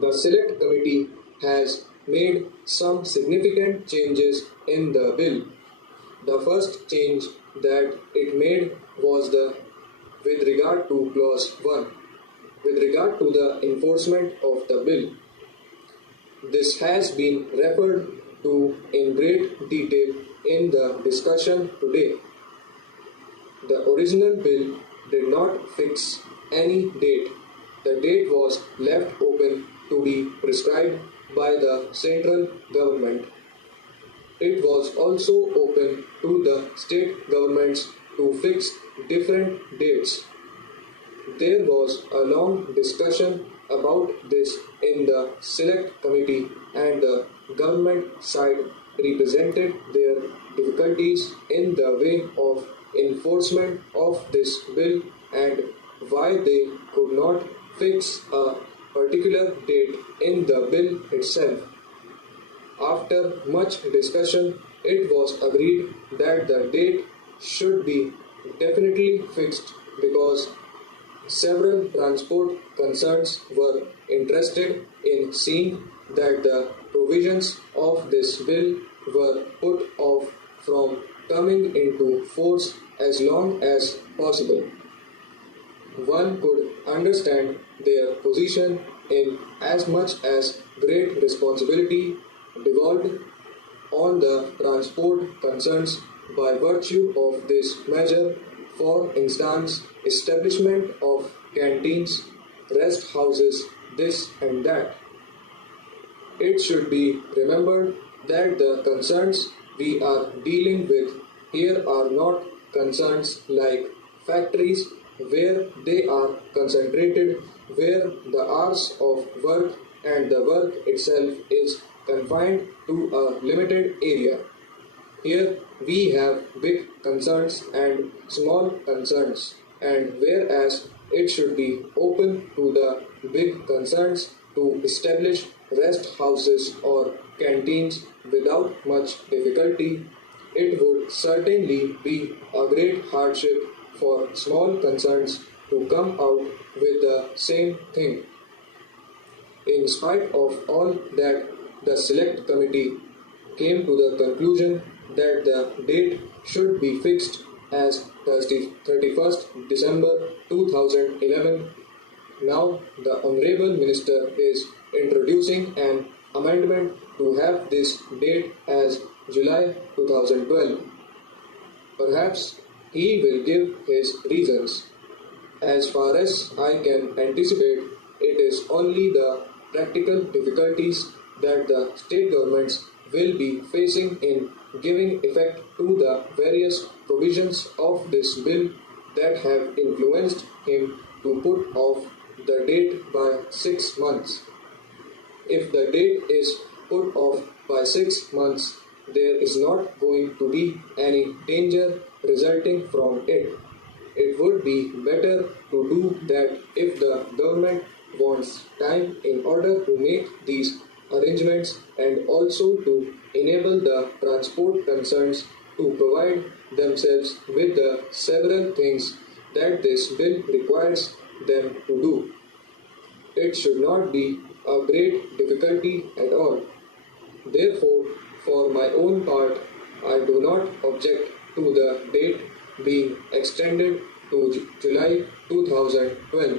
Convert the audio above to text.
The Select Committee has made some significant changes in the bill. The first change that it made was with regard to clause 1, with regard to the enforcement of the bill. This has been referred to in great detail in the discussion today. The original bill did not fix any date. The date was left open to be prescribed by the central government. It was also open to the state governments to fix different dates. There was a long discussion about this in the Select Committee, and the government side represented their difficulties in the way of enforcement of this bill and why they could not fix a particular date in the bill itself. After much discussion, it was agreed that the date should be definitely fixed because several transport concerns were interested in seeing that the provisions of this bill were put off from coming into force as long as possible. One could understand their position in as much as great responsibility devolved on the transport concerns by virtue of this measure. For instance, establishment of canteens, rest houses, this and that. It should be remembered that the concerns we are dealing with here are not concerns like factories where they are concentrated, where the hours of work and the work itself is confined to a limited area. Here we have big concerns and small concerns, and whereas it should be open to the big concerns to establish rest houses or canteens without much difficulty, it would certainly be a great hardship for small concerns to come out with the same thing. In spite of all that, the Select Committee came to the conclusion that the date should be fixed as 31st December 2011. Now, the Honorable Minister is introducing an amendment to have this date as July 2012. Perhaps he will give his reasons. As far as I can anticipate, it is only the practical difficulties that the state governments will be facing in giving effect to the various provisions of this bill that have influenced him to put off the date by 6 months. If the date is put off by 6 months, there is not going to be any danger resulting from it. It would be better to do that if the government wants time in order to make these arrangements and also to enable the transport concerns to provide themselves with the several things that this bill requires them to do. It should not be a great difficulty at all. Therefore, for my own part, I do not object to the date being extended to July 2012.